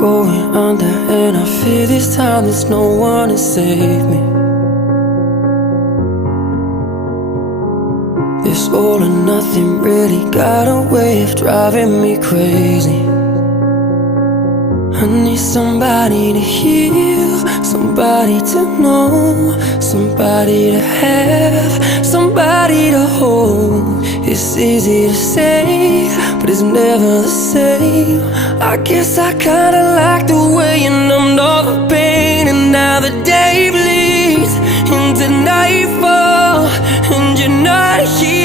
going under, and I fear this time there's no one to save me. This all or nothing really got a way of driving me crazy. I need somebody to heal, somebody to know, somebody to have, somebody to hold. It's easy to say, but it's never the same. I guess I kinda like the way you numbed all the pain, and now the day bleeds into nightfall, and you're not here.